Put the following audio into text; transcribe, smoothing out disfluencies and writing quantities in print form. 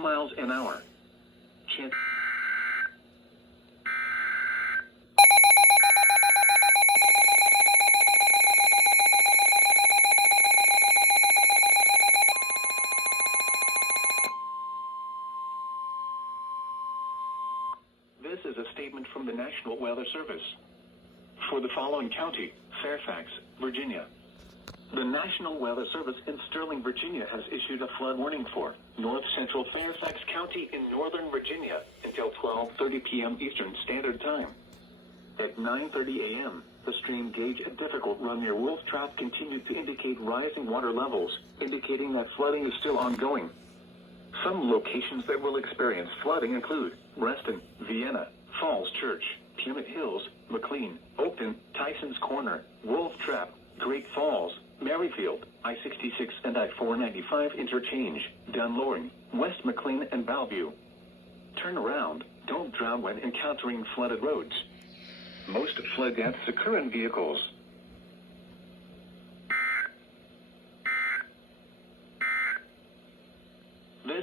miles an hour. Chance. This is a statement from the National Weather Service. For the following county, Fairfax, Virginia. The National Weather Service in Sterling, Virginia has issued a flood warning for north central Fairfax County in northern Virginia until 12:30 p.m. Eastern Standard Time. At 9:30 a.m., the stream gauge at Difficult Run near Wolf Trap continued to indicate rising water levels, indicating that flooding is still ongoing. Some locations that will experience flooding include Reston, Vienna, Falls Church, Puget Hills, McLean, Oakton, Tyson's Corner, Wolf Trap, Great Falls, Merrifield, I-66 and I-495 interchange, Dunloring, West McLean and Bellevue. Turn around, don't drown when encountering flooded roads. Most flood deaths occur in vehicles.